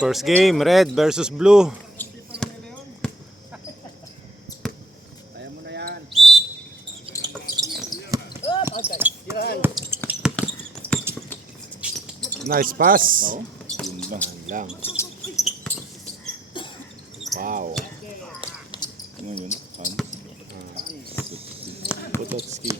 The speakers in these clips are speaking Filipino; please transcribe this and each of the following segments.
First game, red versus blue. Kaya mo na yan. Nice pass. Yun lang. Yan lang. Wow. Ano yun? Potocki.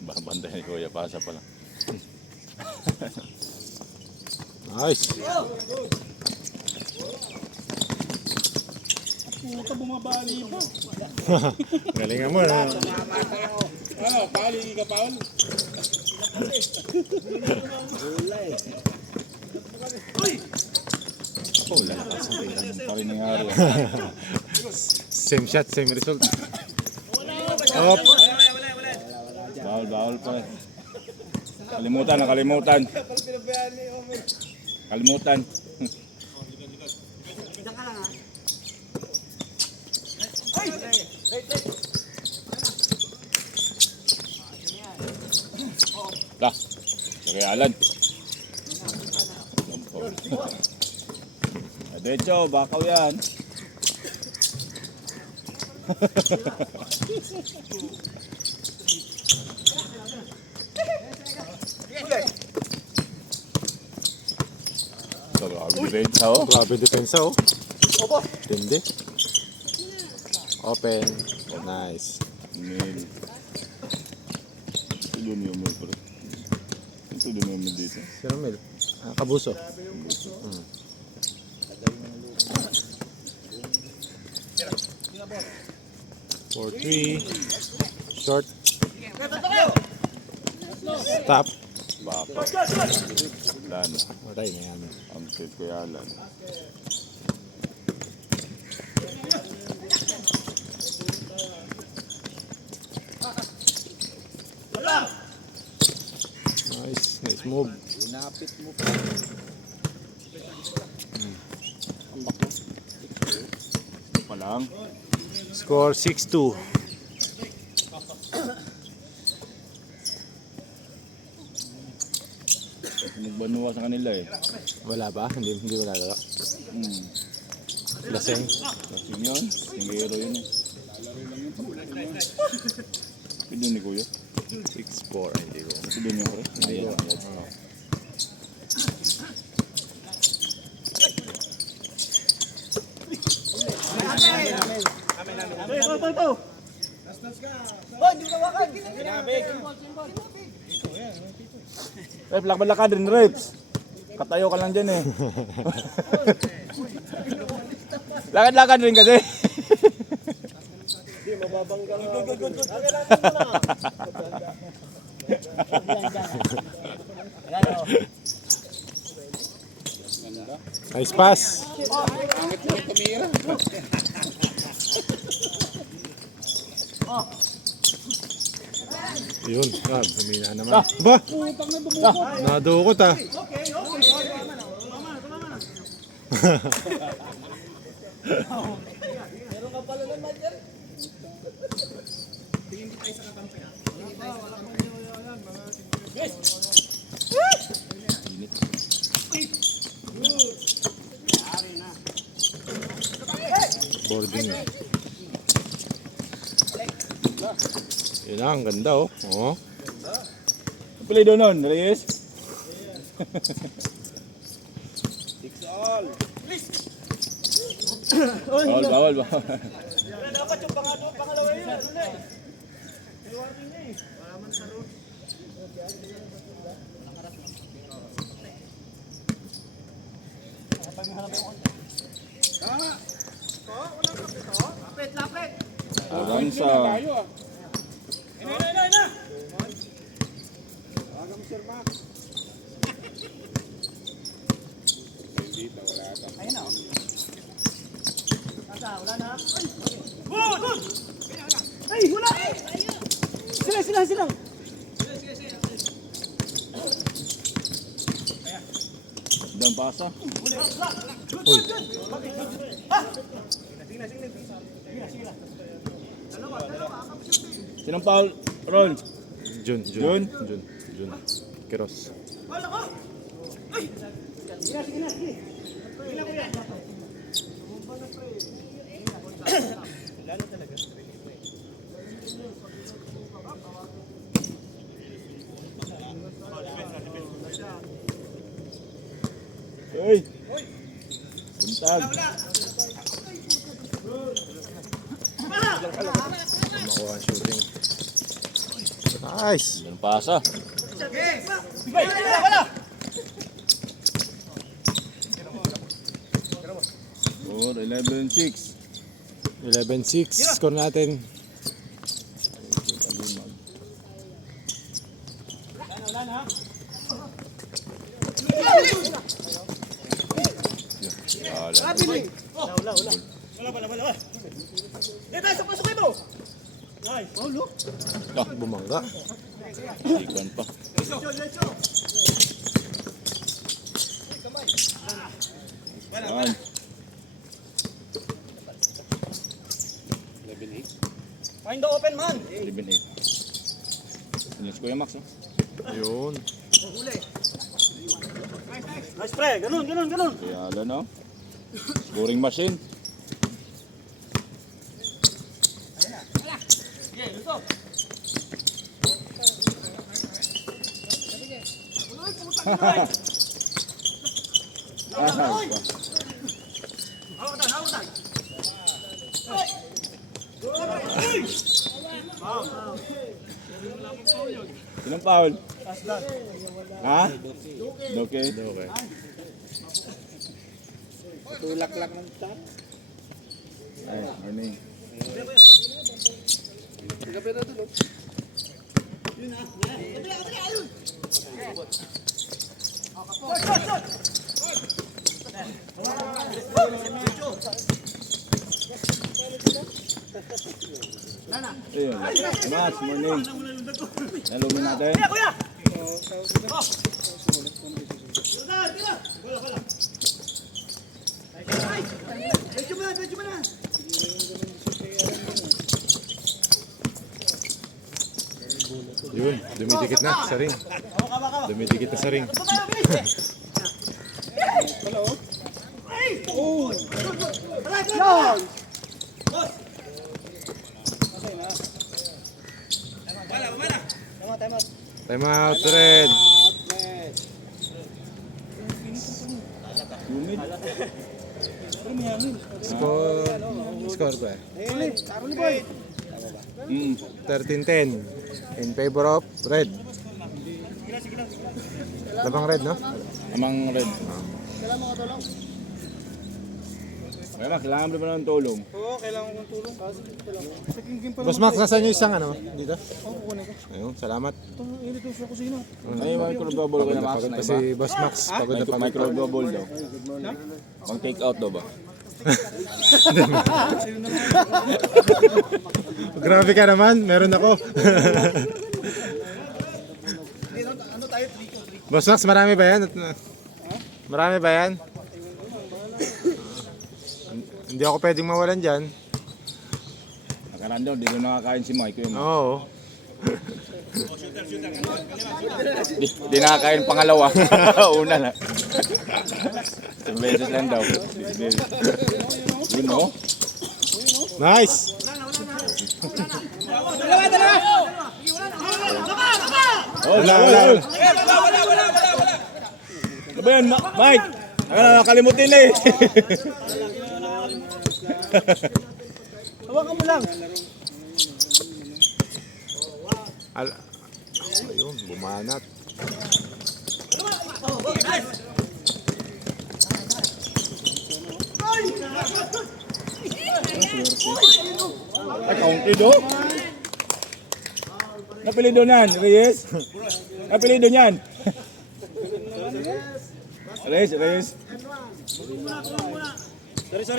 Babanda ni Kuya, pasa pa lang. Nice. Puta, bumabali pa. Galingan mo na. Ano, Paul, hindi ka Paul? Oh, lalakas ang tingnan pa rin nangyari. Same shot, same result. Up. Bawal pa. Kalimutan. Kalimutan. Lah, Alan. Decho, bakaw yan. Grabe depensa, oh. Grabe depensa, oh. Tindi. Open. Nice. Mil. Ito doon yung mil pala. Ito doon yung mil dito. Sino Mel? Kabuso. 4-3. Short. Stop. Baka. Wala na. Patay na yan. Ang set ko Alan. Nice move. Inapit mo pa. Pa lang. Score 6-2. Nagbanuwa sa kanila eh. Wala ba? Hindi wala lalo. Laseng. Kasing yun. Singero yun eh. Ito ni Kuya. 6-4. Hindi ko. Ito doon yung pre. Hindi yan. Rep, lakad rin, Reps. Katayo ka lang dyan eh. Lakad rin kasi. Hindi, mababangga nga. Nice pass. Yun, humina naman. Ba? Nadukot ah. Meron ka pala naman dyan. Boarding. Yun na, ang ganda oh. Oh. Play doon nun, Reyes. All. Bawal. Dapat yung pangalawa yun. Ano na eh? May warning na eh. Wala man sa road. Lapit. Aransa. Ina. Aga mo Sir Max. Ayun na. Wala na. Ay, wala. Sila. Doon pasa. Uy, Sinong foul? Ron. Jun. Jun? Jun. Kiros. Hey. Buntag. Makuha ang shooting. Nice. Doon pasa. Score 11-6. 11-6. Score natin. Wala. Dito, sa pasok mo. Nice. Paulo. Bumangga. Ikan pa. Yan. 11-8. Find the open man. 11-8. Sinis ko yung Max, oh. Yun. Nice play. Ganun. Kaya alam, no? Scoring machine. Sinong foul? Ha? Okay. Okay. Tulak lang ng chat. Ay, morning. Ayun. Mas, morning. Nalumin natin. Kuya. Medyo mo na. Yun. Dumidikit na sa ring. Dumidikit na sa ring. Time out, Red. Score ba? 13-10 in favor of Red. Labang Red, no? Amang red. Kaya Max, kailangan mo ba ng tulong? Oo, kailangan kong tulong. Kasi kailangan. Boss Max, nasaan yung isang ano? Dito? Oo, kukunin ko. Ayun, salamat. Ito, init yung sa kusina. Ay, micro-double ko na Max. Pagod Na pa iba. si Boss Max. Pagod na pagod. Micro-double daw. Pang take out daw ba? Grabe ka naman, meron ako. Boss Max, marami ba yan? Marami ba yan? Hindi ako pwedeng mawalan dyan. Nakaraan daw, di ko nakakain si Mike. Yun. Oo. Di nakakain pangalawa. Una lang. 2 beses lang daw. Yun o. Nice! Wala. Ano ba yan, Mike? Nakalimutin na eh. Hawakan mo lang. Ayun, bumanat. Ay, counted o. Napilido niyan, Reyes. Napilido niyan. Reyes.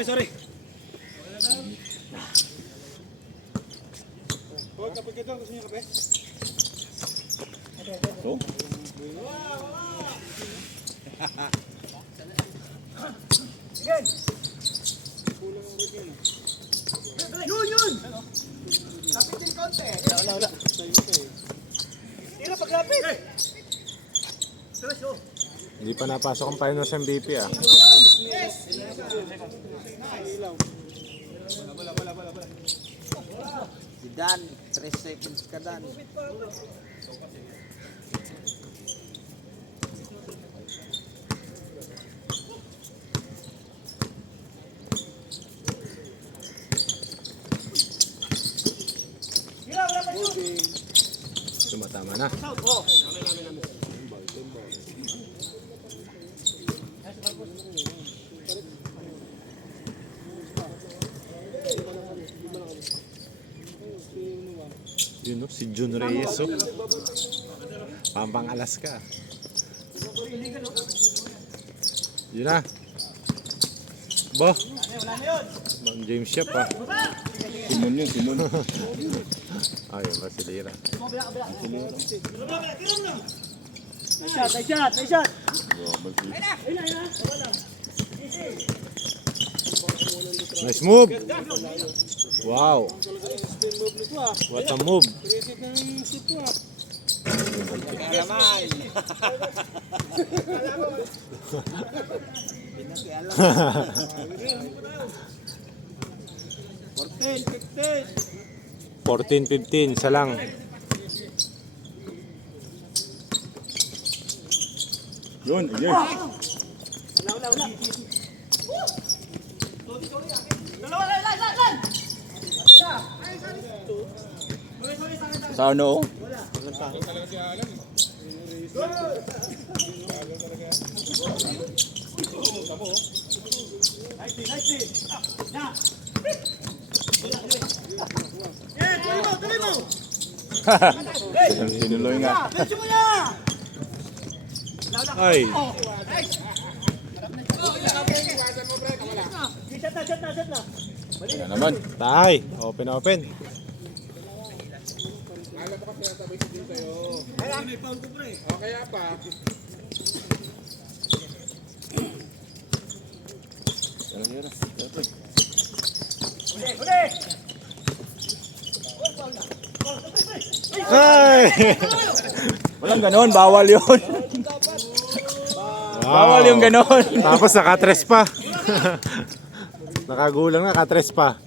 Sorry. Kapag ito, gusto niyo kape? So? open. Yun! Lapit din konti. Wala. Tira paglapit. Hindi pa napasok ang finals MVP ah. Si Dan, 3 seconds ka Dan. Tumatama na. Yun no, si Jun Reyes oh. Pampang Alaska. Yun na. Bo. Bang James Shep ah. Simon yun, Simon. Ayun ba si Lira. Nice shot. Nice move. Wow. What a move. Alamay. Pinakialam. 14-15 isa lang. Yun, yun. Sa ano? Tuloy mo. Sinuloy nga. Medyo mo na. Ay. Shot na. Wala naman. Tay. Open. Ay. Walang ganon, bawal yun. Bawal yung ganon. Tapos nakatres pa. Nakagulang na, nakatres pa.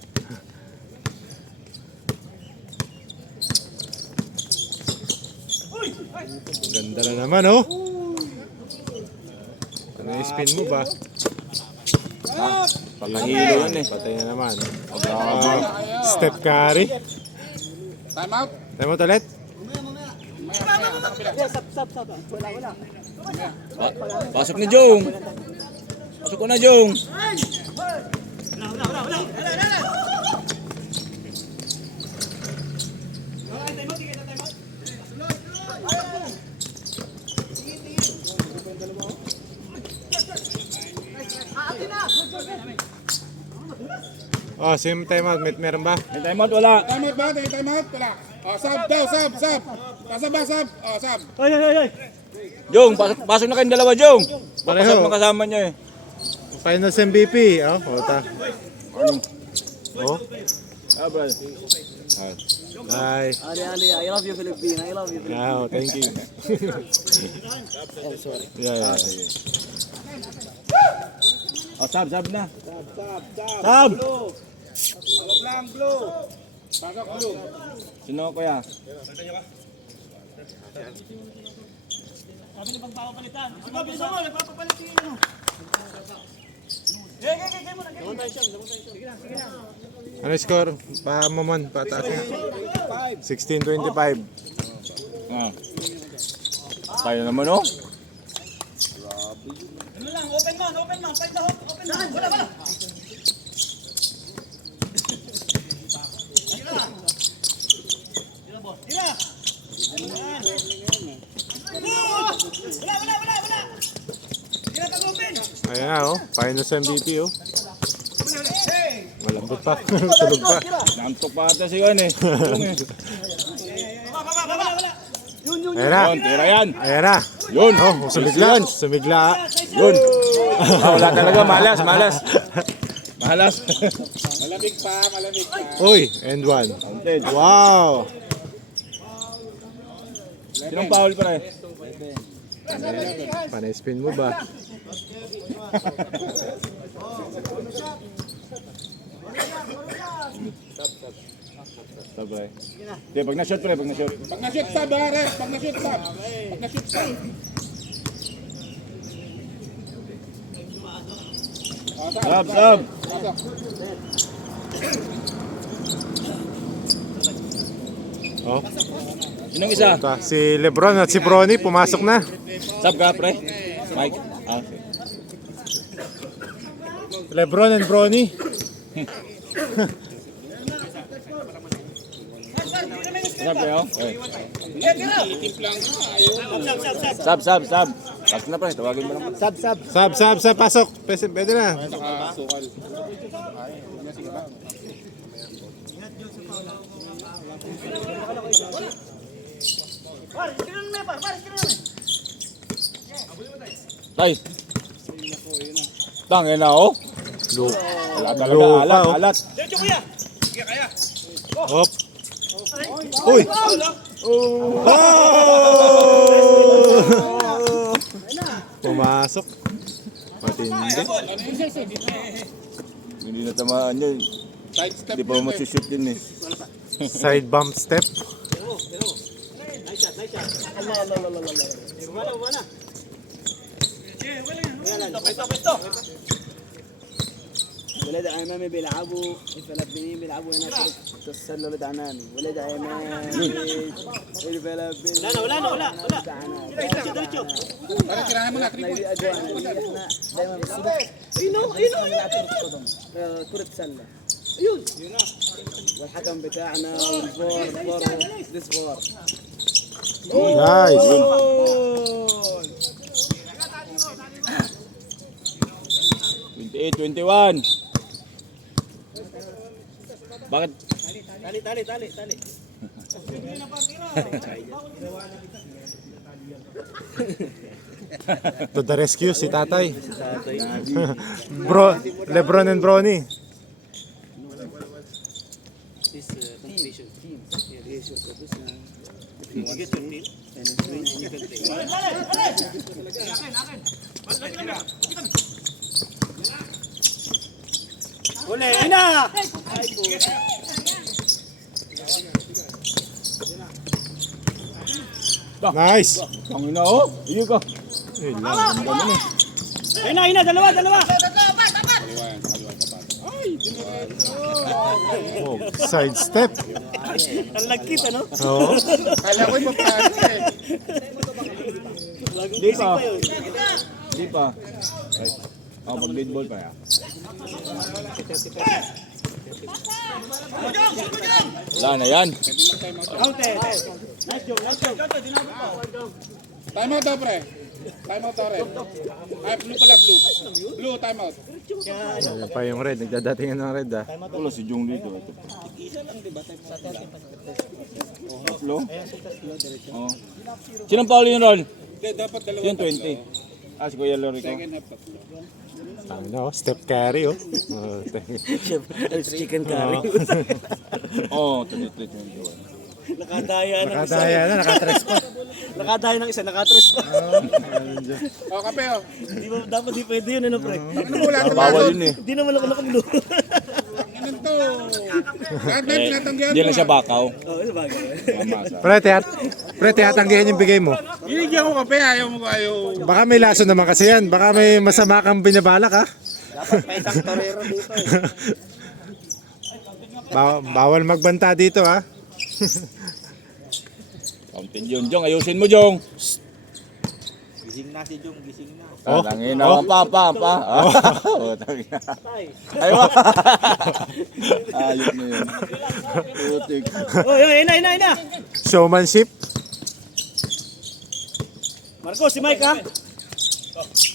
Ganda na naman oh. Ano yung spin mo ba? Pangahilo yun eh. Patay na naman. Step carry. Time out. Time out ulit. Stop. Wala. Pasok ni Jong. Pasok ko na Jong. Wala. Oh, same time out. Meron ba? May timeout wala. Time out ba? Time out. Wala. Oh, sub daw, sub. Sub. Oh, sub. Ay. Jong, pasok na kayong dalawa Jong. Pareho. Pasok mga kasama niyo eh. Finals MVP. Oh, ota. Oh. Ah, bro. Ay. Ali, I love you, Philippines. I love you. Oh, thank you. Yeah. Oh, sab na. Sub. Wag lang, blue. Pasok, blue. Sino kuya? Sabi niya pagpapalitan. Sabi niya mo, nagpapapalit yung ano. Kaya mo na. Sige na. Ano yung score? Pamamon, pataas nga. 16-25. Ah. Tayo naman oh. Ano lang, open man. Fight the hook, open man. Wala. Tira. Wala. Tira pag open. Ayan na oh, finals MVP oh. Malambot pa, tulog pa. Nantok pa ata si Juan eh. Jong eh. Baba. Yun. Ayan na, Yun, tira yan. ayan na. Yun. Oh, sumigla. Yun. Wala talaga, malas. Malas. Malamig pa. Uy, and one. Wow! Sinong foul pa rin? Panay-spin mo ba? Sabay. Hindi, pag na-shot pa rin, pag na-shot. Pag na-shoot sab, ha, Ref. Pag na-shoot sab. Sab. Oh, Sinong isa? si Lebron at si Bronny pumasok na. Sab ka, pre? Mike? Ah, okay. Lebron and Bronny. Sab kayo? Okay. Sab. Pasok na, pre. Tawagin mo lang. Sab, pasok. Pwede na. Tay. Tangin na, oh. Wala talaga, alat. Hop. Uy! Oh! Pumasok. Matindi. Hindi na tamaan yun. Hindi pa masushoot yun eh. Side bump step. ولاد عمامي بيلعبوا الفلبينيين بيلعبوا هنا في السله ولاد عمامي ولاد عمامي الفلبينيين ولا Parang tirahan mo na. دي اجوانا دي احنا دايما الصبح نلعب كره قدم كره سله والحكم بتاعنا والفار ديس فار Nice. Twenty-eight, 21. Bakit? تالي To the rescue si tatay. Lebron and Bronny. Nice. Ang ina, oh. Iyo ka. dalawa Oh, side step. ang lagkit ano Oo. Kala ko'y mapasok eh. Di pa. Di pa. Oh, pag lead ball pa ya. Wala na yan. Time out daw, pre. Time out daw, Ref. Ay, blue pala, blue. Blue, time out. Ayan pa yung red. Nagdadatingan ng red ah. Wala si Jung dito. Tatlo? Oh. Sinong Paul yung roll? Hindi, dapat dalawa. Yung 20. Ah, si Kuya Lorico. Second half, tatlo. Ano, step carry oh. chicken curry Oh, 23-21. nakadaya ng Nakadaya na, nakatres pa. nakadaya ng isa nakatres pa Oh, kape, oh. dapat di pwede yun ano pre Ano mo, lahat ng Bawal baso? yun eh. hindi naman ako nakablo Ganun to. Lahat na yung tinatanggihan Hindi mo, lang siya ah. bakaw. oh ano bagay Mamasa. Pre, tiyatanggihan yung bigay mo. Binigyan ko kape, ayaw mo ko, ayaw. Baka may laso naman kasi yan. Baka may masama kang binabalak ha. dapat may isang torero dito eh Bawal magbanta dito ha. Fountain Jong. Jong, ayusin mo, Jong. gising na si Jung gising na Oh. Tangin na. Pa. Oh, tangin na. Aywa. Ayos na yun. Putik. oy ina Showmanship. Marco si Mike ha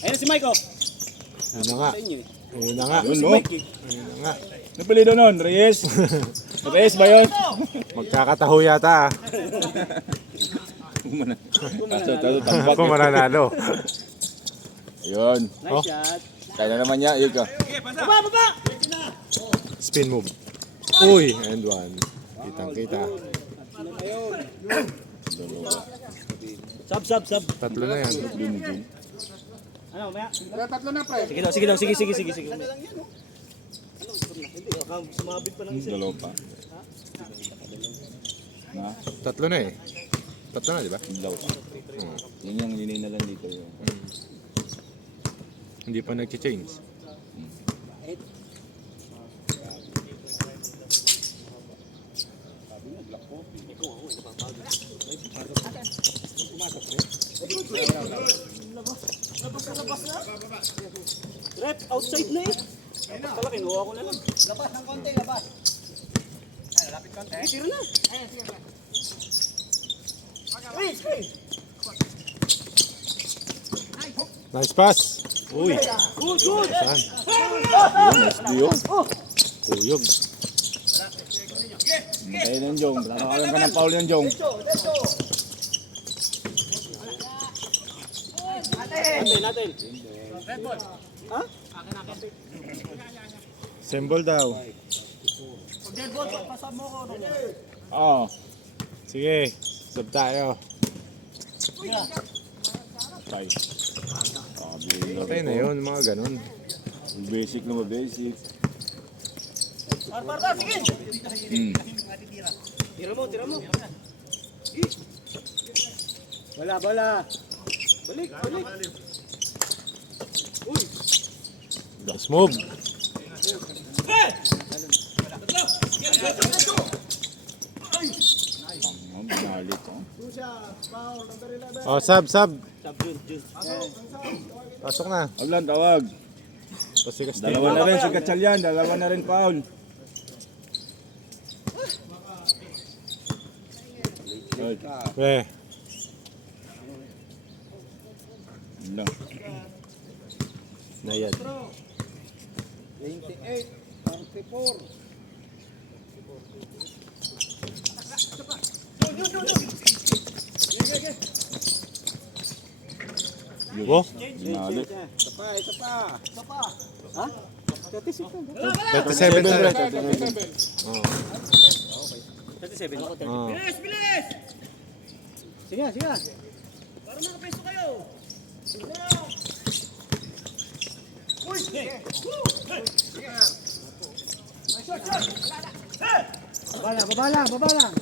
ayun si Mike oh Yun na nga. Yun na nga. Yun, no? Yun na nga. Napili doon nun, Reyes. Reyes ba yun? Magkakataho yata ah. Kaso, tambat. Kung mananalo. Ayun. Nice Oh. shot. Kaya na naman niya. Ika. Baba! Spin move. Uy, and one. Kitang-kita. Sub. Tatlo na yan. Ano, maya? Tatlo na pre. Sige daw, sige. Ano, hindi, baka sumabit pa ng isa. Dalawa pa. Na? Tatlo na eh. Tatlo na, di ba? Dalawa pa. Hmm. Yan yung nininalan dito. Yung. Hindi pa nag-change. Rep, outside na eh. Dapat pala, kinuha ko na lang. Labas ng konti, labas. Ay, lapit konti. Tira na. Nice pass. Uy. Good. Saan? Yun. Kuyog. Ayun yung Jong. Nakakalan ka ng foul yan, Jong. Natin. Symbol daw. Oo. Sige. Sub tayo. Tay. Patay na yun, mga ganun. Basic na basic. Barbar, sige. Tira mo. Bola. Balik. Let's move. Binalit. Oh, sub. Sub, Jun. Pasok na. Aglan, tawag. Pasikas Dalawa na rin si Gatchalian. Dalawa na rin foul. Eh, Yun lang. nayad. 28-44. Oh, Binalit. Isa pa. Ha? 36 na. 37 na rin. Oh. 37. Oh. Sige. Para makapeso kayo. Baba lang.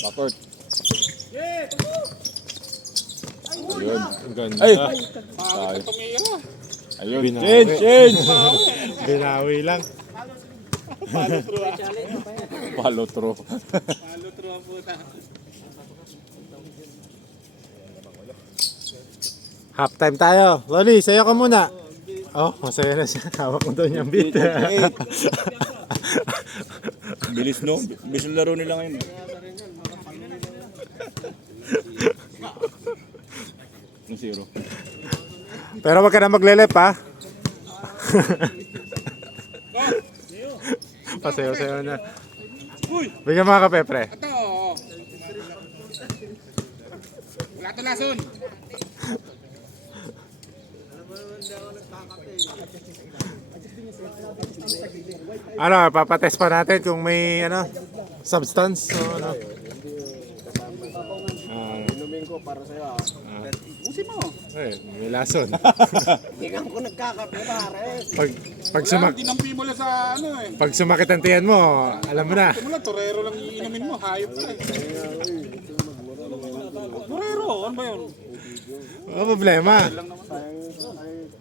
Bakot. Ayun. Ang ganda. Ay! Tayo. Ayun. Binawi. Change! Binawi lang. Follow through. Half time tayo. Loli, sayo ka muna. Oh, masaya na siya. Hawak mo daw niyang beat. Bilis no? Bilis yung laro nila ngayon. Yung zero. Pero wag ka na maglelep ha. Pasayo-sayo na. Bigyan mga kape, pre. Wala to lason. Ano, papatest pa natin kung may substance o ano. Inumin ko para sa'yo. Busi mo. May lason. Hindi ka ko nagkakape pare. Tinampi mo lang sa Pag sumakit ang tiyan mo, alam mo na. Wala, torero lang iinumin mo. Hayop ka. Torero, ano ba yun? Wala problema.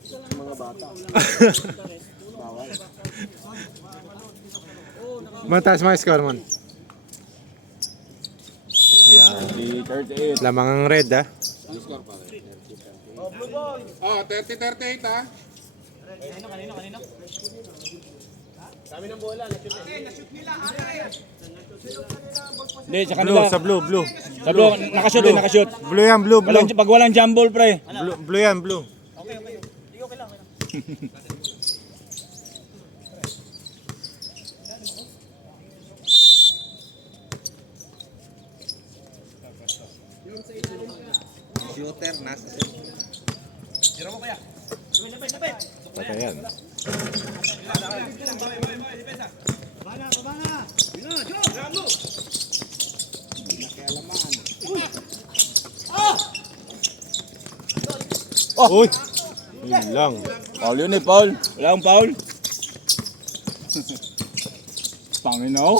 Mga bata. Mataas mga score mo. Yan. 38. Lamang ang red ha. Oh, 30-38 ha. Hindi, sa Blue, sa blue. Sa blue, nakashoot din, nakashoot. Blue yan, blue. Pag walang jumble, pre. Blue yan, blue. shooter, nasa set. Patayan. Uy! Yun lang. Paul yun eh, Paul. Wala akong Paul. Panginaw.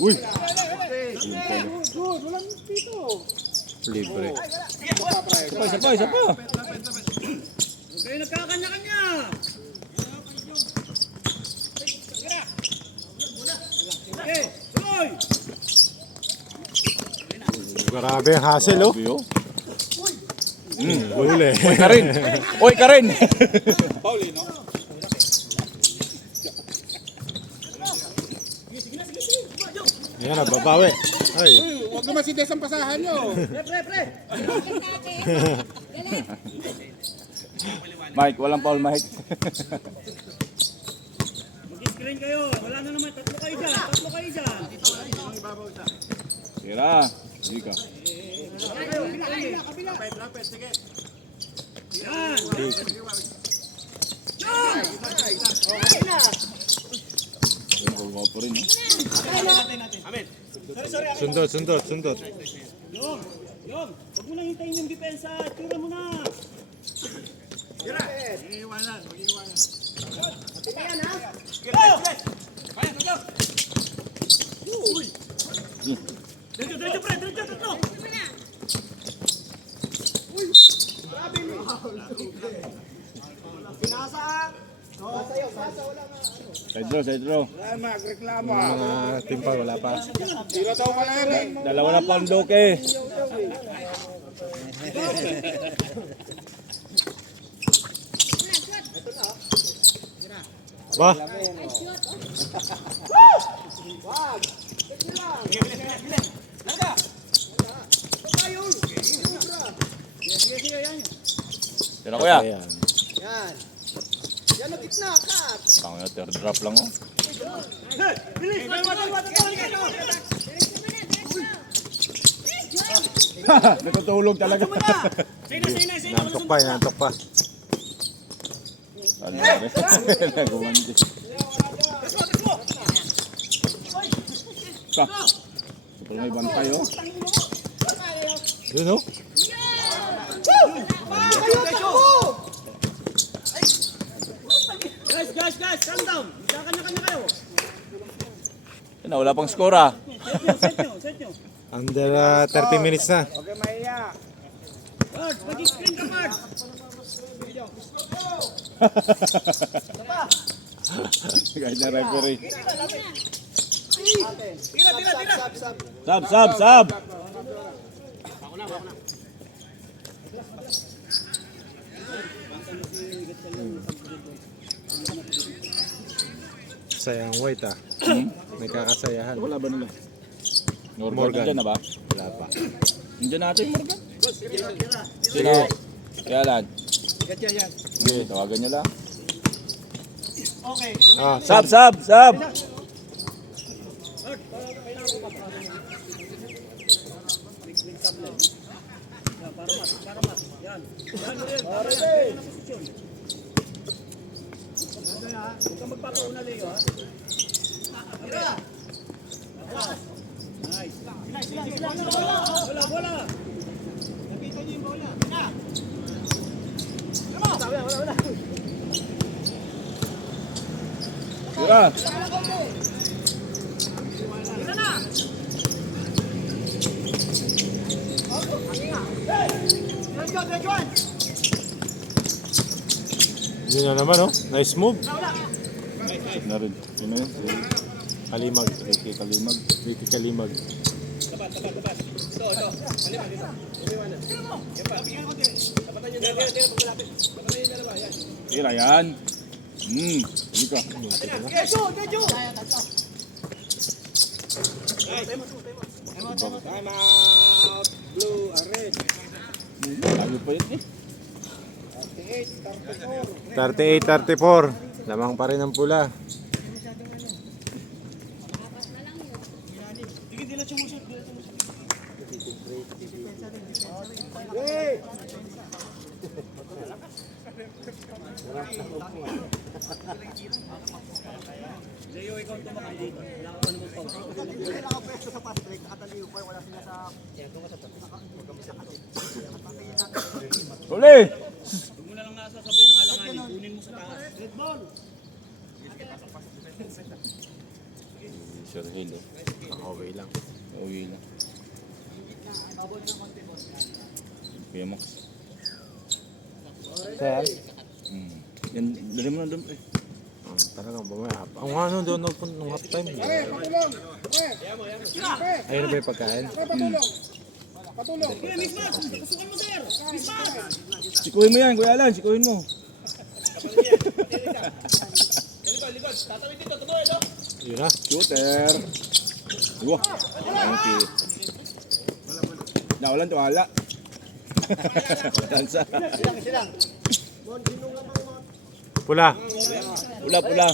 Uy. Libre. Isa pa. Kayo nagkakanya-kanya. Okay, tuloy. Grabe ang hassle, oh. Sabi, oh. Huli. Oy, Karin. Oy, Karin. Ayan na, babawi. Ay. Huwag naman si Des ang pasahan nyo. Pre. Mike, walang Paul, Mike. Mag-screen kayo. Wala na naman. Tatlo kayo dyan. Tira. Hindi ka. Yan. Yung ko rin, eh. Sundot. Yung. Huwag mo na hintayin yung depensa. Tira mo na. Diretso, pre. Diretso, tatlo. Side row. Magreklamo. Mga timpa, wala pa. Tira daw ka na rin. Dalawa na pang doke. Ba? Tira ko ya. Ayan. Yan ang gitna, kat. Pangina, third drop lang, oh. Bilis. Natutulog talaga. Nantok pa. Ano ba? Nagumandi. Super may bantay, oh. Yun, oh. Guys, calm down. Kanya-kanya kayo. Yan, wala pang score, ah. Set nyo. Under 30 minutes na. Okay, maiya. Mark, mag-screen ka, Mark. Guys na referee. Tira. Sab. Sayang white, ah. May kakasayahan. Wala ba nila? Morgan. Morgan. Nandiyan na ba? Wala pa. Nandiyan natin, Morgan. Sino? Kaya lan. Sige, tawagan niyo lang. Okay. Ah, Sab. Para mat. Yan. Para yan. Huwag kang magpapauna, Leo, ha? Tira. Nice. Bola. Nakita niyo yung bola. Wala. Tira. yun na naman, oh. Nice move. Check na rin. Yun na yun. Kalimag. Ricky Kalimag. Ricky Kalimag. Tira yan. Hindi ka. Time out. Blue, red. Layo pa yun, eh. 38-34. Lamang pa rin ang pula. Uli! Huwag mo na lang nasasabay ng alanganin. Kunin mo sa taas. Red ball! Sure Hill. Okay lang. Uwi lang. Kuya Max. Sir? Yan, dali mo na doon pre. Talagang bumaya. Ang ano doon nung half time. Patulong. Ayun na ba yung pagkain? Patulong. Patulong. Sikuhin mo yan, Kuya Alan. Sikuhin mo. Yun na. Shooter. Wah. Thank you. Nawalan to ala. Dansa. Pula. Pula.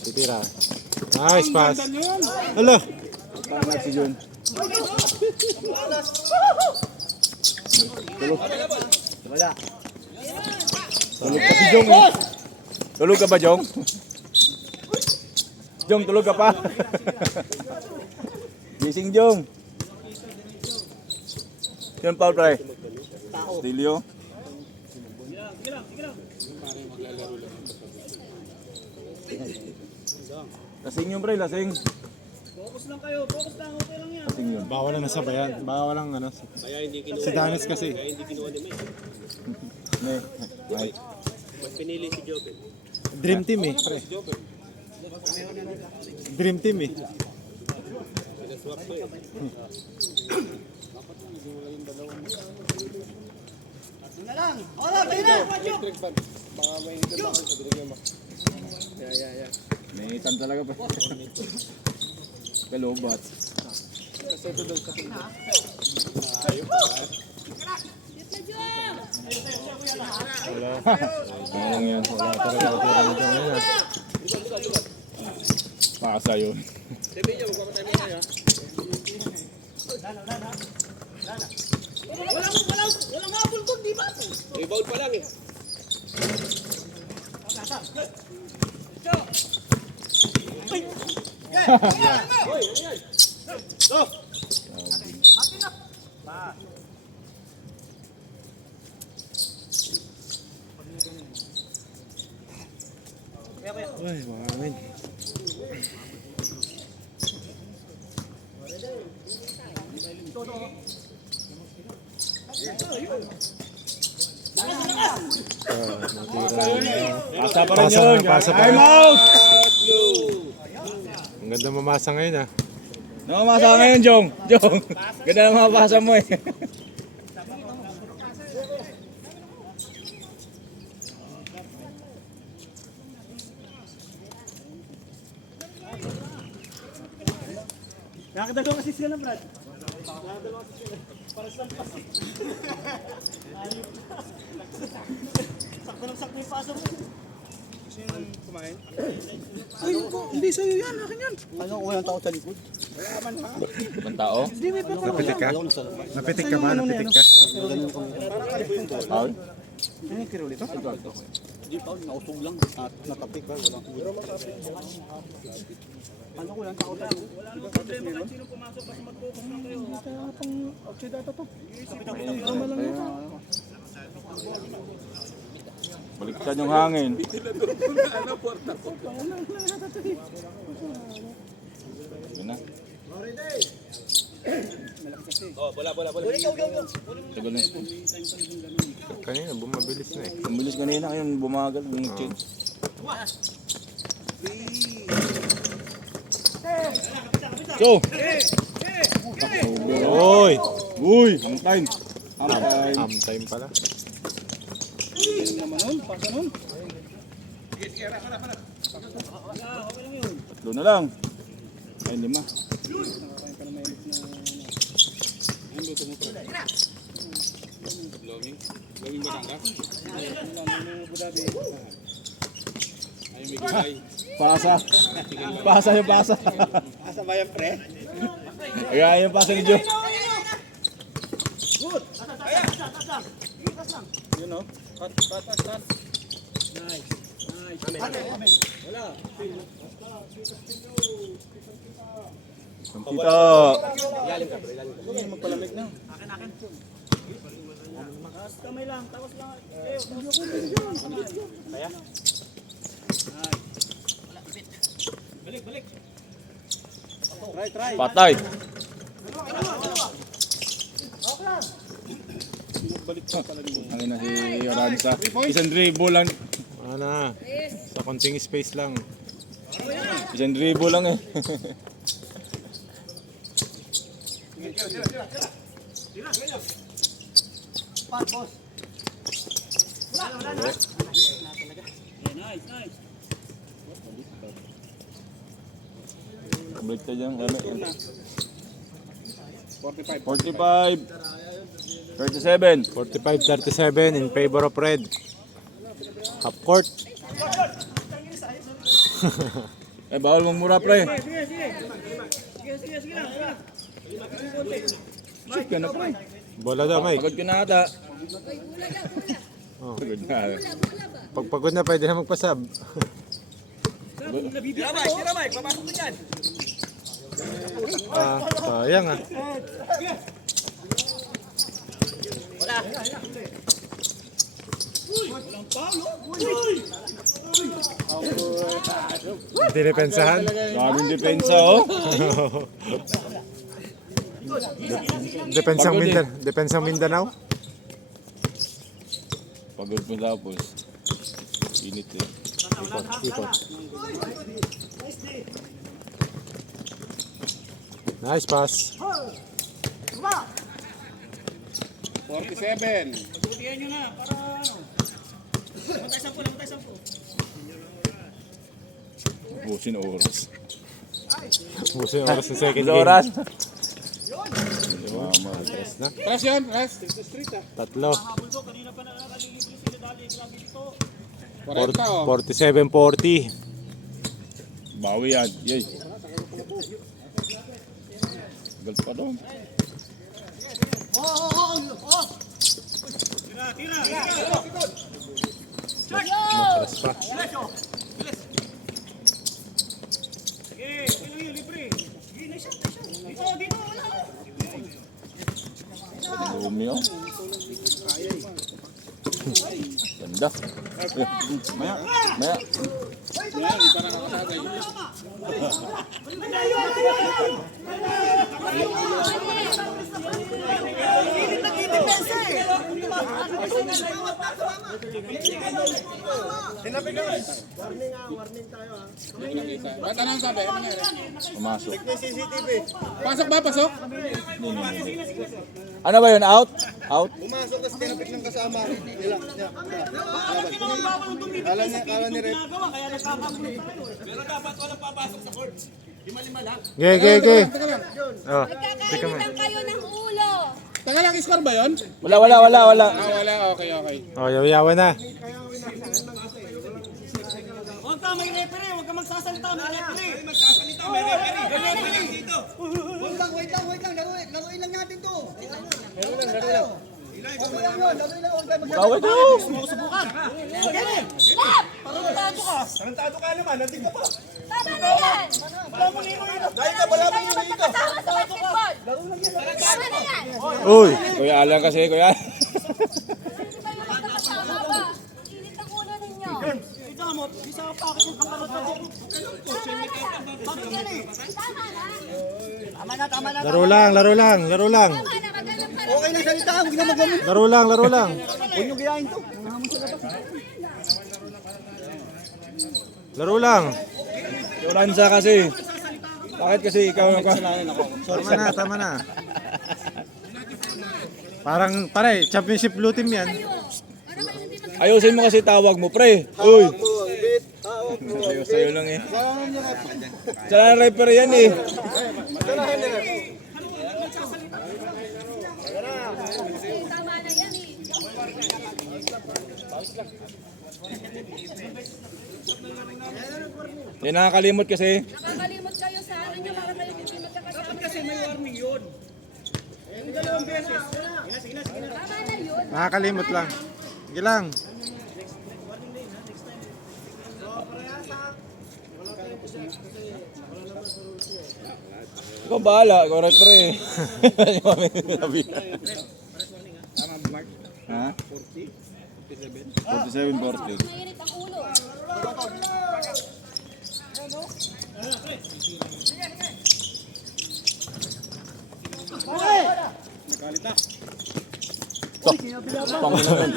Titira. Nice pass. Hala. Parang si Jun. Tulog. Tulog pa si Jong eh. Tulog ka ba, Jong? Jong, tulog ka pa? Gising, Jong. Sino foul, pre? Stilio. Lasing yun, pre, lasing. Focus lang kayo. Focus lang. Okay lang yan. Lasing yun. Bawal na nasabayan. Bawal ang ano. Si Danis kasi. Ne. Ay. Dream team eh. Pre. Dream team eh. Naitan talaga pa. Kalobat. Wala. Ano lang yan? Wala talaga ako tira nito ngayon. Pakasa yun. Walang habol doon, di ba? Uy, mga amin. Pasa pa rin Pasa yun. na, pasa pa Time rin. out! Ang ganda mamasa ngayon ah. Namamasa ka ngayon, Jong. Jong. Ganda na mapasa mo eh. Nakakadalawa kasi sila, Brad. Sakto ng sakto yung paso mo. Hindi sa'yo yan, akin yan. Ano, walang tao sa likod. Ibang tao? Napitik ka? Napitik ka ba? Napitik ka? Paul? Ano yung kirul ito? Hindi pa, nausog lang. At natapik ba? Walang ano ko lang tao sa likod? Wala namang problema kahit sino pumasok kasi mag-focus lang kayo. Pang outside data to. Baliktad yung hangin. Yun na. Tagal na. Kanina, bumabilis na eh. Ang bilis kanina ngayon bumagal. Yung change. So! Oy! Uy! Ang time! Ang time! Am time pala. Naman nun, pasa nun. Tatlo na lang. Ay, 5. Pasa. Pasa yung pasa. Asa ba yan, pre? Ayan yung pasa ni Joe. Yun o. Cut. Kita. Magpalamig na. Kamay lang, tapos lang. Kaya? Balik. Try. Patay. Ang ina si Oranza. Isang dribble lang. Ano, sa konting space lang. Isang dribble lang eh. Nice. Balik tayo dyan. 45. 45. 37. 45-37 in favor of red. Half court. Eh, bawal mong mura, pre. Sige lang. Shoot ka na, pre. Bola daw, Mike. Pagod ka na ata. Oh. Pagod na. Pag pagod na, pwede na magpasab. Tira, Mike. Papasok mo dyan. Sayang ah. Dinepensahan. Maraming depensa, oh. Depensang Mindanao. Pagod mo tapos. Init eh. Sipot. Nice pass. 47. Bigyan nyo na, para ano. Matay 10. Busin na oras. Buso yung oras ng second Sa game. oras. Na? Press yun, press. Street ah. Tatlo. Bulldog, kanina pa nakalilibre sila dali. Grabe dito. 40 oh. 47-40. Bawi yan. Yay. Gal pa doon. Tira. Matras pa. Sige, sino yun, libre. Sige, nice shot. Dito, wala. Dumi oh. Ganda. Maya. Ba't anong sabi? Ano nangyari? Pumasok. Pasok ba? Pasok? Ano ba yun? Out? Out? Pumasok kasi tinapik ng kasama. Nila. Kala ni Rep. Kaya nagkakagulo tayo. Pero dapat walang papasok sa court. Lima lang. Ge. Teka lang. Oh, Nagkakainitan kayo ng ulo. Teka lang, score ba yun? Wala. Ah, wala. Okay. oh, yaw-yawan na. Huwag ka, may referee. Huwag ka magsasalita. May referee. May referee dito. Wait lang. Laruin lang natin to. Kaway ko! Subukan. Stop! Tarantado ka naman. Nandig ka pa. Tama na yan! Wala mo nino ito. Wala kayo magkakasama sa basketball! Tama na yan! Uy! Kuya Alan kasi, Kuya. Hindi kayo magkakasama ba? Init ang ulo ninyo! Ito mo, isa ka pa kasi pagkalot na dito. Tama na yan! Tama na! Laro lang. Tama na, maghanap ka na. Okay lang salita, huwag na maglamig. Laro lang. Huwag nyo gayahin to. Laro lang. Oranza kasi. Bakit kasi ikaw ang Tama na. Parang pare, championship blue team yan. Ayusin mo kasi tawag mo, pre. Uy! Sa'yo lang eh. Sa referee yan eh. Tama na yan eh! Yan nakakalimot kasi. Nakakalimot kayo sa ano nyo, para kayo hindi magkakasama. Kasi may warning yun. Nakakalimot lang. Sige lang. Ikaw bahala, ikaw referee. Yung kami sabi. Ha? 47, 40. Mainit ang ulo. Panginoon.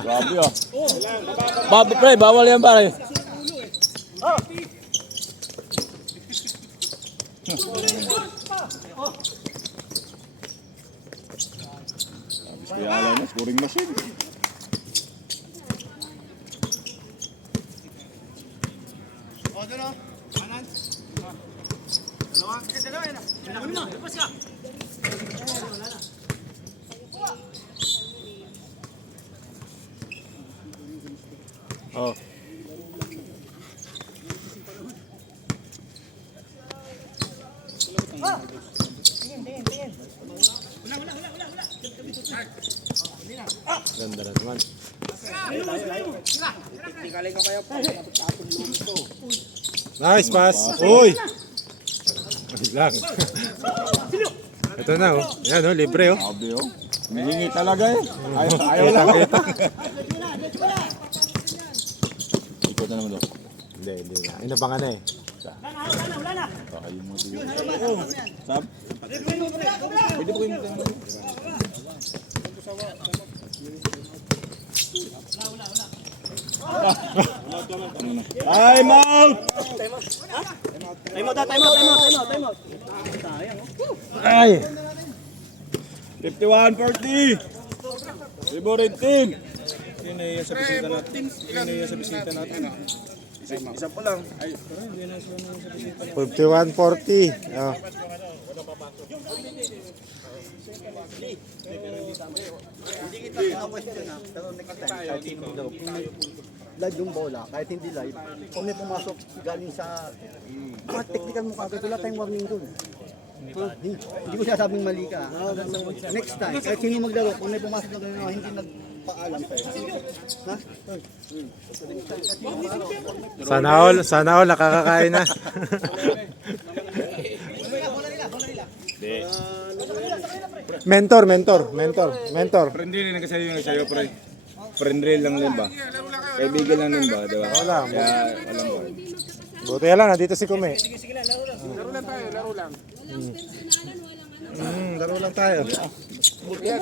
Grabe ah. Pre, bawal yan pare. Kaya alam na, scoring machine. Oh. Ganda na naman. Nice pass. Uy! Ay lang. Ito na oh. Yan oh, libre oh. Grabe oh. Hihingi talaga eh. Ayaw lang. Ikot na naman daw. Hindi na. Inabangan na eh. Kakayin mo siguro. Sab? Pwede po yung Time out! Time out. Ay! 51-40! Favorite team! Kinaya sa bisita natin. Kinaya sa bisita natin. Isa po lang. Ay, 51-40. Oh. Live yung bola, kahit hindi live, kung may pumasok galing sa mga technical mo kagad, wala tayong warning doon. Hindi ko sinasabing mali ka. Next time, kahit sino maglaro, kung may pumasok na gano'n, hindi nagpaalam sa'yo. Ha? Sana all nakakakain na. mentor. Friendly lang kasi yung sa'yo, pre. Friendly lang din ba? Kaibigan lang din ba, di ba? Wala. Kaya, alam ko. Buti lang, nandito si Kume. laro lang tayo, laro lang. Laro lang tayo. Sige.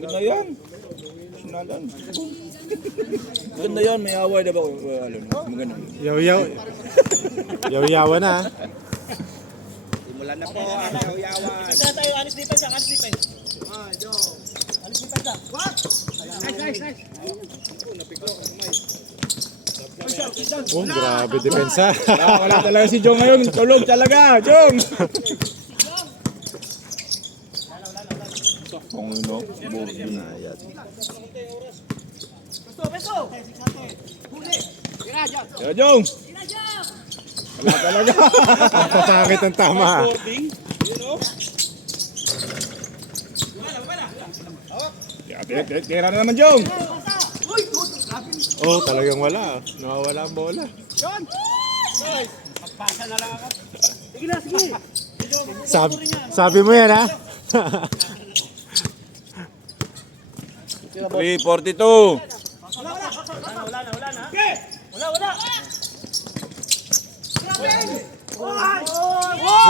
Ganda yan. Sinalan. Ganda yan, may away, di ba? Maganda. Yaw-yawa na. Simulan na po ang yaw-yawan. Isa tayo, honest defense. Oh, grabe depensa. Wala talaga si Jong ngayon. Tulog talaga, Jong! Kung ino, boarding. Kaya Jong! Wala talaga. Papakit ang tama. Tira na naman, Jong! Oh, talagang wala. Nawawala ang bola. Sige. Sabi mo yan ha? 3:42.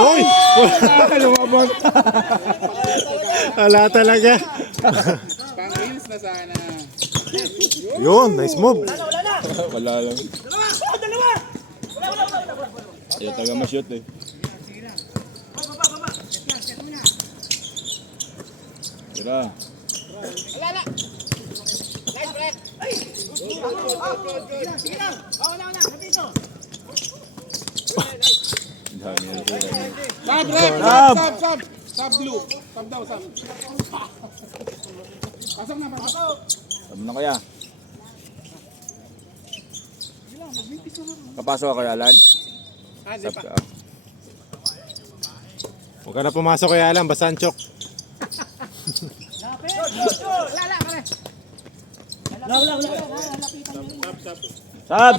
Uy! Lumabas. Wala talaga. Pang-heels na sana. Yun, nice move. Wala lang. Ayaw taga ma-shoot eh. Tira. Dami na ito. Sab blue. Sab daw, sab. Pasok na. Sabi na kaya. Kapasok ka kaya, Alan? Sab ka. Huwag ka na pumasok kaya alam, basta ang chok.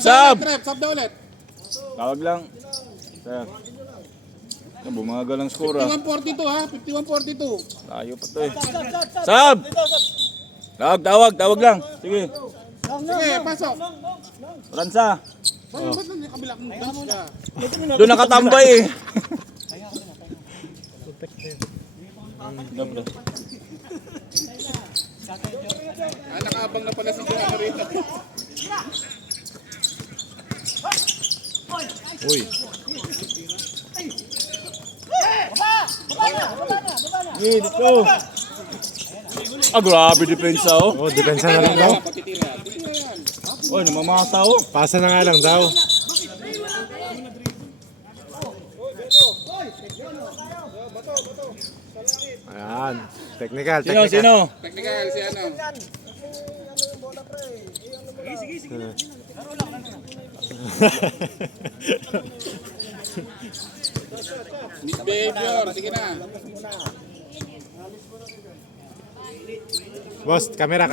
Sab! Trap, sab daw ulit. Tawag lang. Kaya. Bumagal ang score ah. 51-42 ha, 51-42. Tayo pa to eh. Sab! Tawag lang. Sige. Sige, pasok. Ransa. Ba't nang kabila kong bench ka? Doon nakatambay eh. Nakabang na pala si John rito. Uy. Dito. Grabe depensa oh. Oh, depensa na lang daw. Oy, namamata oh. Pasa na nga lang daw. Ayan. Technical, Sino, technical. sino? Technical si ano. Misbehavior, sige na. Boss, kamera.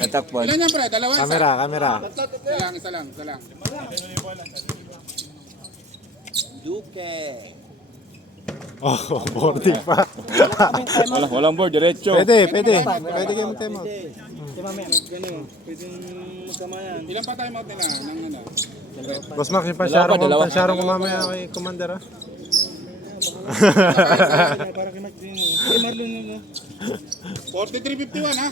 Katakpan. Ilan yan pre? Dalawa? Isa? Kamera. Isa lang. Oh, boarding pa. Walang board, diretso. Pwede kayo mag-time out. Ilan pa time out nila? Nang ano? Boss Max, yung Dalawa. pansyarong ko mamaya kay Commander ah. Para kay Mike din. Kay Marlon mo. 43-51 ha?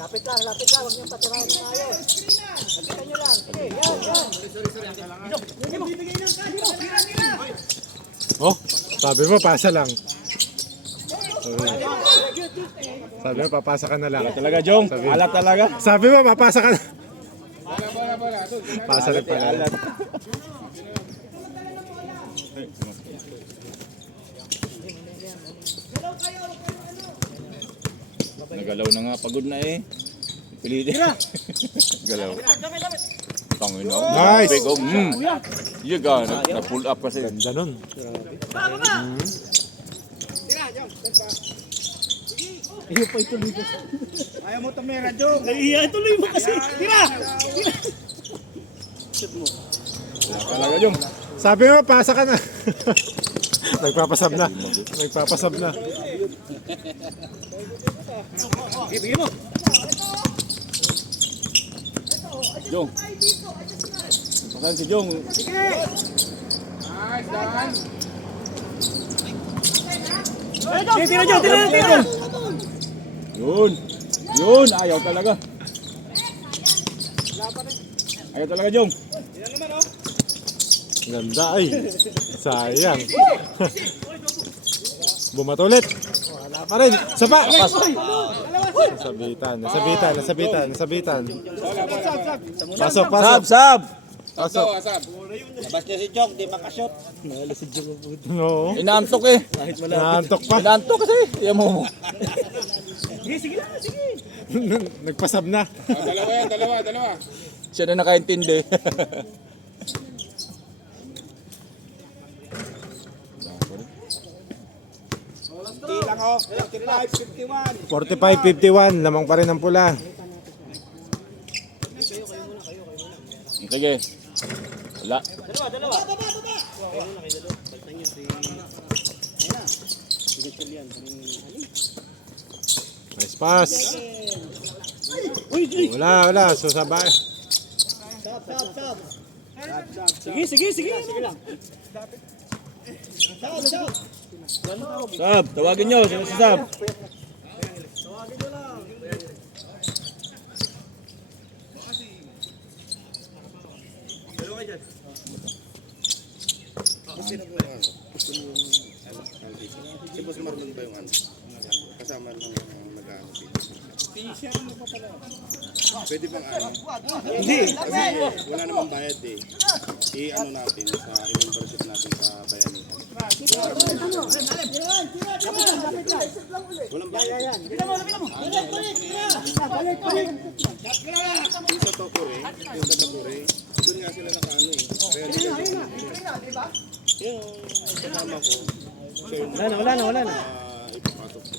Lapit lang, huwag niyong patirahan ng ayos. Lapitan niyo lang, sige, yan. Oh, sabi mo, pasa lang. Sabi mo, papasa ka na lang. Talaga, Jong. Alat talaga. Sabi mo, papasa ka na. Bola. Pasa rin pala. Alat. Nagalaw na nga, pagod na eh. Pilitin. Galaw. Tangin na. Nice. Big oh. Yaga, na-pull up kasi. Ganda nun. Ayaw mo tumira, Jong. Nahihiya, tuloy mo kasi. Tira! Talaga, Jong. Sabi mo, pasa ka na. Nagpapasab na. Bigyan mo. Jong. Saan si Jong? Nice, done. Tira. Yun, ayaw talaga. Jong. Ganda ay. Sayang. Bumato ulit. Wala pa rin. Sapa. Nasabitan. Pasok. Sab. Pasok. Asab. Labas niya si Jong, di makashot. No. Inaantok eh. Naantok pa. Inaantok kasi. Yan mo. Sige lang. Nagpasab na. Dalawa. Siya na nakaintindi. Ilang oh. 55-51. 45-51. Lamang pa rin ang pula. Sige. Wala. Dalawa. Nice pass. Wala. Susabay. Sige lang. Sab, tawagin nyo. Sino si Sab? Si Boss Marlon ba yung ano? Kasama ng mag-ano dito. Pwede bang ano? Hindi. Kasi wala namang bayad eh. I-ano natin sa i-membership natin sa Bayanihan. Yung sa Tokore, doon nga sila nakaano eh. Kaya di kasi, yung kasama ko, siya yung Wala na. ipapasok ko.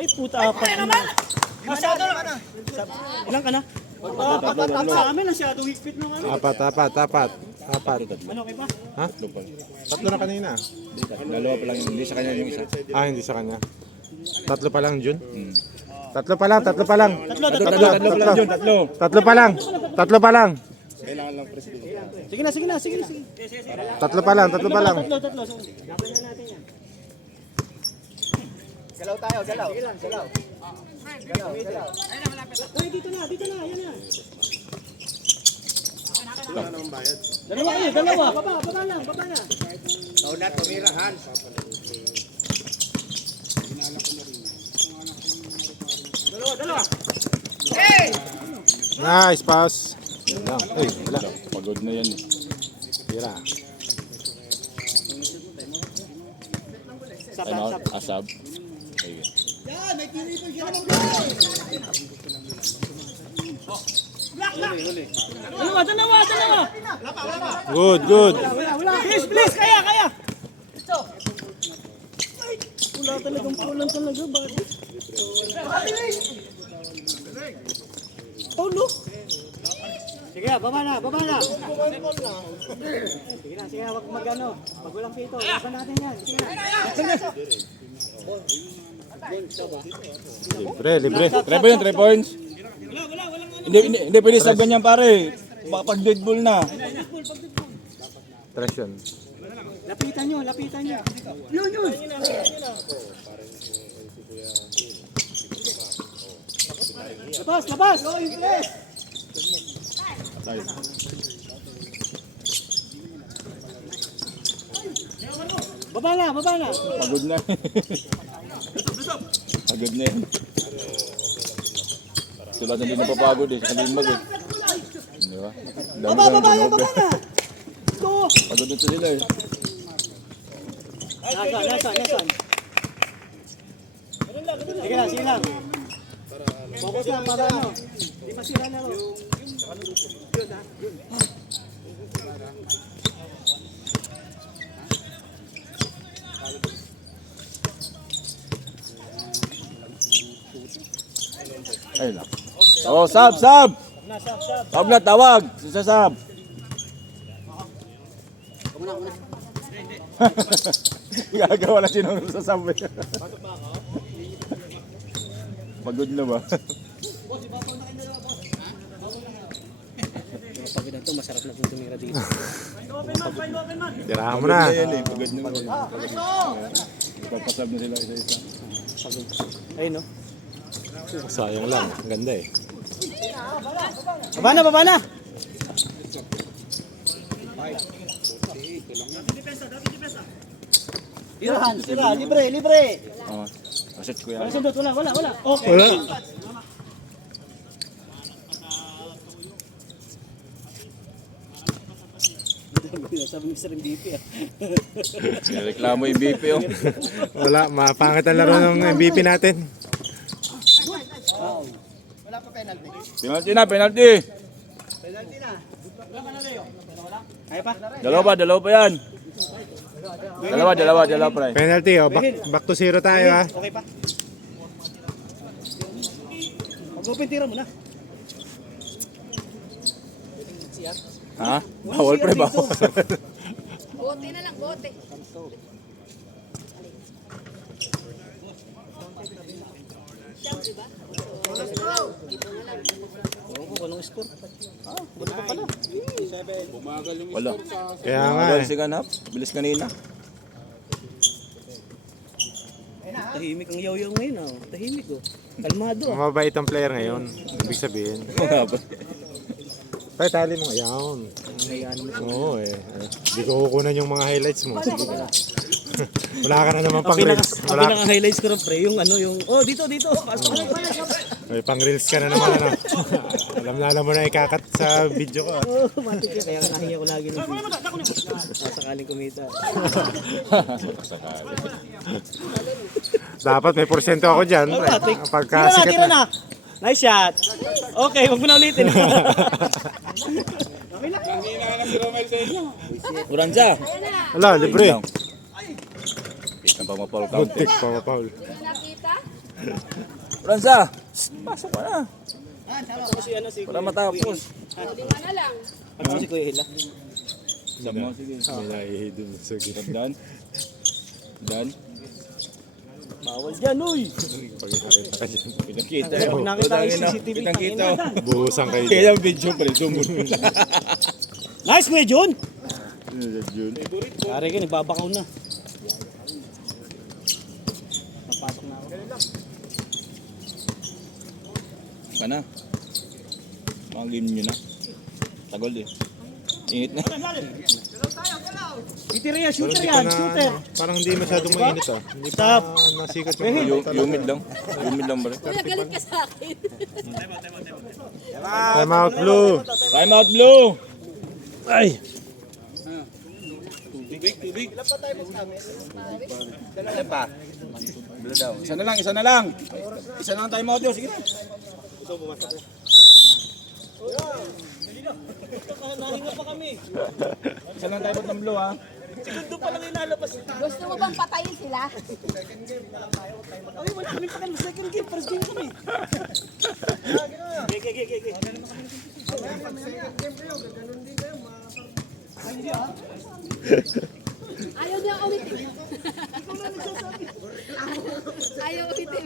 Ay, puta apat. Masyado lang. Ilang ka na? Apat sa amin, masyado higpit ng ano. Apat. Ano kay pa? Ha? Tatlo na kanina. Dalawa pa lang yun. Hindi sa kanya yung isa. Ah, hindi sa kanya. Tatlo pa lang, Jun? Tatlo pa lang. Tatlo pa lang yun, tatlo. Tatlo pa lang. Kailangan lang presidente. Sige na. Tatlo pa lang. Tatlo. Gagawin na natin yan. Galaw tayo, galaw. Ay, dito na. Yan na. Wala ka naman bayad. Dalawa. Baba na. Dalawa. Nice pass. Ay, wala. Pagod na yan eh. Tira. Ano? Asab. Ayun. Dalawa. Good. Please. Kaya. Wala talagang pulan talaga. Bakit? Paulo. Sige, baba na. Sige na, wag magano. Pag walang pito, laban natin yan. Sige na. Libre. 3 points, 3 points. Hindi pwede sa ganyan pare. Pag dead ball na. Tres yun. Lapitan nyo. Yun. Labas. Tayo. Baba na. Pagod na. Pagod na yan. Sila hindi napapagod eh. Kalimbag eh. Di ba? Baba na. Go. Pagod na sila eh. Nasaan? Sige lang. Focus lang para ano. Di masira na ro. Ayun lang. Oh, sab! Tawag na, tawag! Sasab! Gagawa na sinunod sa sab. Pagod na ba? Pagod na to, masarap na itong tumira dito. Tirahan mo na. Pagod na. Pagpasab na sila isa-isa. Ayun no. Sayang lang. Ang ganda eh. Baba na. Sira, libre. Oo. Aset ko yan. Sundot, wala. Okay. Wala. Sabi ni Sir MVP Reklamo yung BP oh. Wala. Mapangit ang laro ng MVP natin. Penalty na, penalty. Kaya pa? Dalawa pa yan. Dalawa pre. Penalty oh. Back to 0 tayo ha. Okay pa? Mag-open tira mo na. Ha? Bawal pre, bawal. Bote na lang, bote. Siyam, diba? Anong score? Wala pa pala. Wala. Kaya nga Magal eh. si Ganap. Bilis kanina. Tahimik ang yaw-yaw ngayon ah. Tahimik oh. Kalmado ah. Mabait ang player ngayon. Ibig sabihin. Tayo tali mo. Ayan. Oo eh. Hindi ko kukunan yung mga highlights mo. Sige na. Wala ka na naman pang reels. Ang pinaka-highlights ko rin pre, yung ano, yung... Oh, dito! Pasok! Ay, pang reels ka na naman, ano? alam mo na ikakat sa video ko. Oh, matik yun. Kaya nahingi ko lagi ng video. Sakaling kumita. Dapat may porsyento ako dyan. Pagka sikat Tira na. na. Nice shot. Okay, huwag mo na ulitin. Uranza. Ala, libre. Kita pa mapaul ka. Buntik pa, Paul. Hindi nakita? Uranza. Pasok ka na. Si ano si Para matapos. Lima na lang. Ano si Kuya Hila? Sab mo, sige. May nahihidin. Sige. Dan. Dan. Bawal dyan, uy. Pagkakita ka dyan. Pinakita. Pag nakita ko yung CCTV, Kitang-kita. Buhusan kayo Kaya dyan. yung video pala, sumod. Nice, Kuya Jun. Jun. Pare ka, nagbabakaw na. Napasok na ako. Ka na. Mga game nyo na. Tagol eh. Ingit na. Itira yan, Pero shooter hindi yan, pa na, shooter. parang hindi masyadong mainit ah. Hindi pa Stop. nasikat yung Humid lang. Humid lang ba rin? Kuya, galit ka sa akin. Time out, Blue. Time out, Blue! Ay! Isa na lang, isa na lang. Isa na lang time out yun. Sige na. Nahinga pa kami. Isa lang time out ng Blue ha. Segundo pa lang inalabas. Gusto mo bang patayin sila? Ay, wala kami pakan. Second game, first game kami. Okay. Ayaw niya umitin. Ayaw umitin.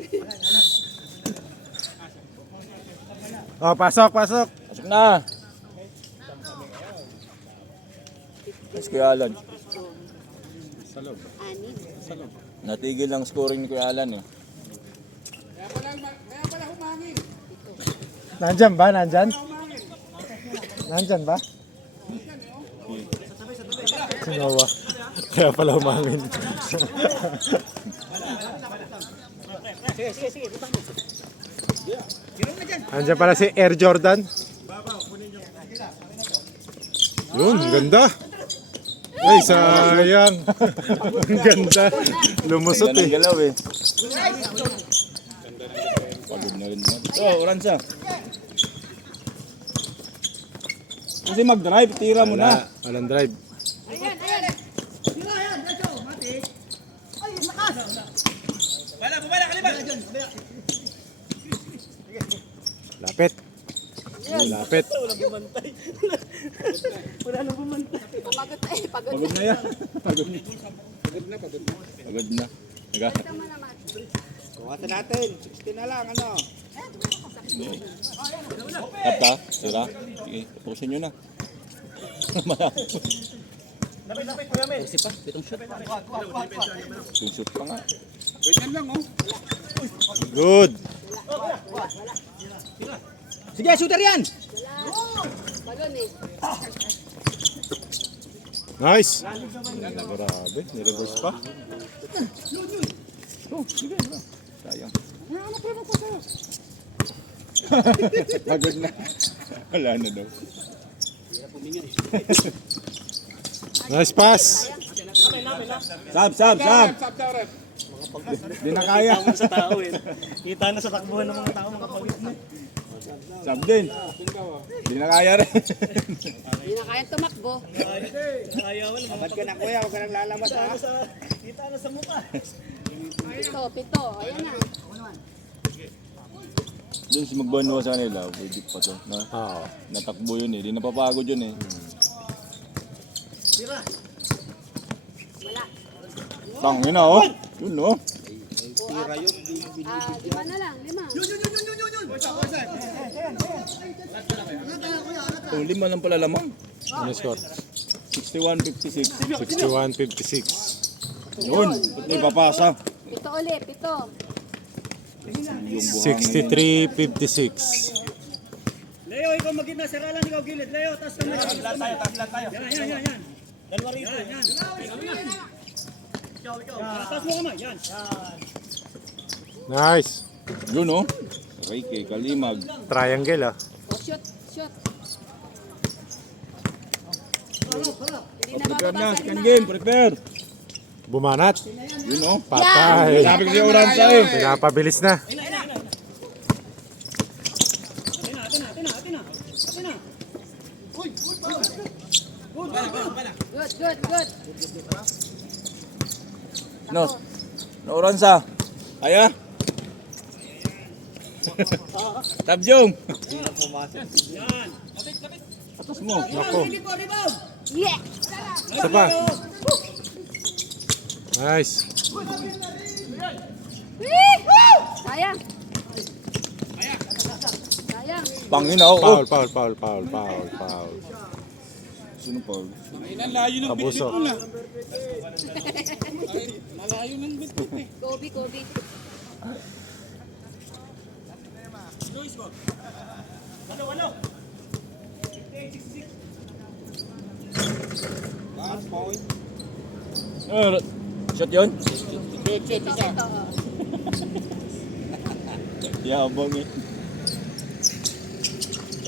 Oh, pasok, pasok. Pasok na. Mas Kuya Alan. Natigil ang scoring ni Kuya Alan eh. Nandyan ba? Nandyan? Nandyan ba? Sinawa. Kaya pala umangin. Nandyan pala si Air Jordan. Yun, ganda. Ay, sayang. Ang ganda. Lumusot Ganda ng eh. galaw eh. Pagod na rin naman. Oh, Oranza. Kasi mag-drive, tira mo na. Walang drive. Lapit. Ay, lapit. Wala nang bumantay. Pagod na eh, pagod Pagod na. na yan. Pagod na. Pagod na. Naghahat. Tama naman. Kuwatan natin. 16 na lang, ano? Tap ka? Sira? Sige, tapusin nyo na. Lapit, Kuya Mel. Kasi pa, pitong shot. Yung shoot pa nga. Ganyan lang, oh. Good. Sige, shooter yan. Balon eh. Nice. Grabe, nireverse pa. Oh, sige na. Sayang. Pagod na. Wala na daw. Nice pass. Sab! Di na kaya. Tama sa tao eh. Kita na sa takbuhan ng mga tao, mga pawit na. Sab din. Di na kaya rin. Hindi na kayang tumakbo. Ayawan. Ba't ka na, kuya? Huwag ka nang lalabas, ha? Kita na sa mukha. Pito. Ayan na. Doon si Magbanwa sa kanila, pwede pa to. Na, Oo. natakbo yun eh. Di napapagod yun eh. Wala. Tangin na oh. Yun oh. Lima na lang. Lima. Oh, 5 lang pala lamang. Ano score? 61-56. 61-56. Yun. Ba't di papasa? Pito ulit. Pito. Yung buhangin. 63-56. Leo, ikaw magina. Siralan, ikaw gilid. Leo, taas kami. Taas tayo. Yan. Dalawa rito. Yan. Ikaw. Taas mo kamay. Yan. Nice. Yun oh. Ricky, Kalimag. Triangle ah. Oh, shoot, shoot. Hindi na Prepare na, bababa sa second lima. game, prepare. Bumanat. Yun o. Patay. Sabi ko si Oranza eh. Pinapabilis na. Good, good, good. No. No, Oranza. Aya. Tabjong. Atas mo. Ako. Yeah! Isa pa. Nice. Sayang. Sayang. Panginaw. Foul, foul, foul, foul, foul, foul. Sino Paul? Kabuso. Kobe, Kobe. Shot yun? Ito. Yabang eh.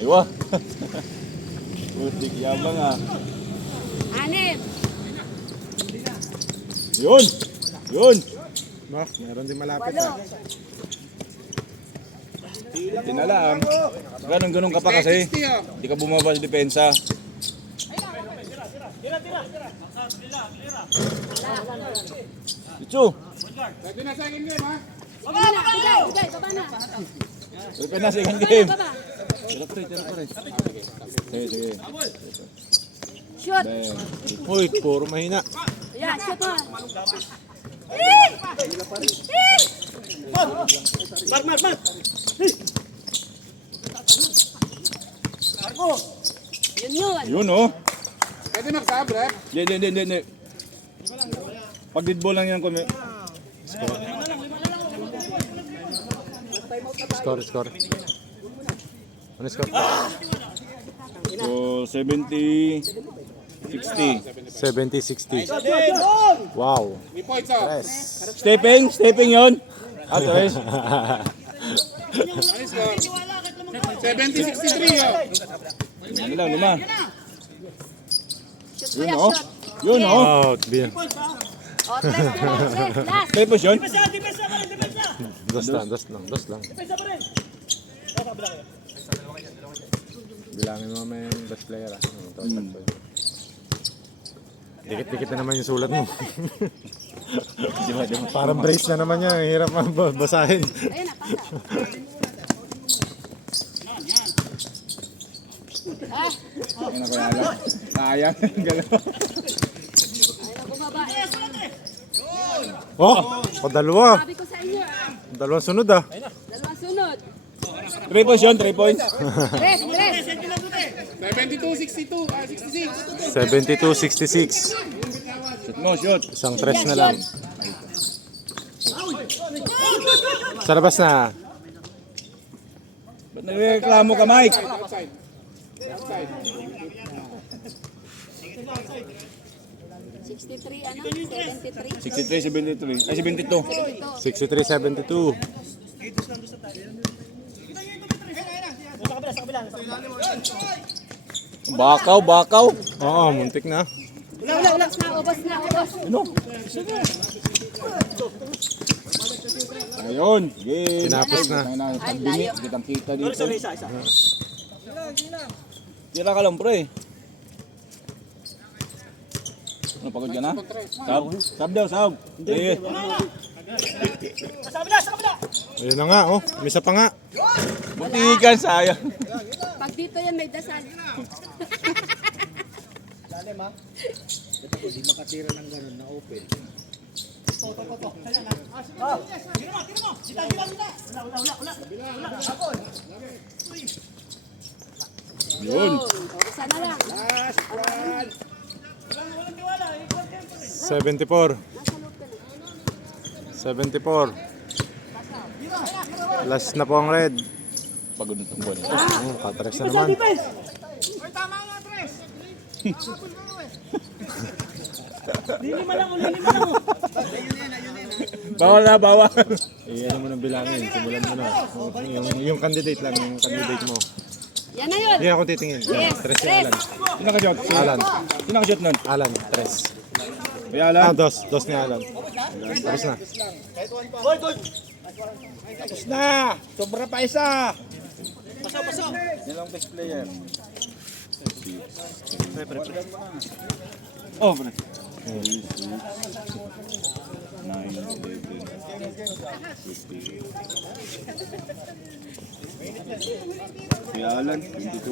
Aywa. Putik yabang ah. Anim. Yun! Yun! Bah, meron din malapit Walo. ah. Tinalaan. Ganun-ganun ka pa kasi. Hindi ka bumaba sa depensa. Ichu! Baba na, bigay, baba na. Prepare na second game. Baba. Tira pa rin. Sige, sige. Shoot. Ben. Uy, puro mahina. Ayan, shoot mo. Mark. Yun yun. Yun oh. Pwede mag-sub, rep? Hindi. Pag dead ball lang yan kung may... Score. Ano score? So, 70-60. 70-60. Wow. May points, oh. Yes. Stepping yun. Okay. Ano score? 70-63, oh. Ano lang, lima. Shoot Yun kuya, oh. shoot. Yun oh. Out. Bien. Oh, tres. Last. Steppos yun. Dos lang. Bilangin mo may best player ah. Dikit-dikit na naman yung sulat mo. Parang brace na naman yan. Hirap basahin. Ayun na, pasa. Ah, Ayun na kaya lang. Sayang. Galaw. ayun na bumaba. Oh, dalawa. Sabi ko sa inyo, Dalawang sunod ah. dalawang sunod. 3 points yun, 3 points. Tres. 72-62, 66. 72-66. Shoot mo, shoot. Isang tres na lang. Sa labas na. Ba't nagreklamo ka, Mike? Outside. Outside. 63, ano? 73. 63, 73. Ay, 72. 63-72. Bakaw. Oo, muntik na. Ubos na. Ano? Ayun. Game. Tinapos na. Pagbingi, kitang kita dito. Isa. Tira ka lang, pre. Ano, pagod ka na? Sab daw, sab. Sige. Ayun na nga, oh. Misa pa nga. Butikan, sayang. Pag dito yan, may dasal. Yun. Isa na lang. 74. 74. Last na po ang red. Pagod na itong buwan. Katres na naman. Lima lang. Bawal na, bawal. Ano mo nang bilangin, simulan mo na. Yung candidate lang, yung candidate mo. Yan na yun. Hindi ako titingin. Yes, Tres si tres. Alan. Sino ka-shot? Alan. Sino ka-shot nun? Alan, tres. Kuya Alan? Dos ni Alan. Tapos na. Tapos na! Sobra pa isa! Ilang best player? Oh, pre. 9, 11, 15. Kuya Alan, 22.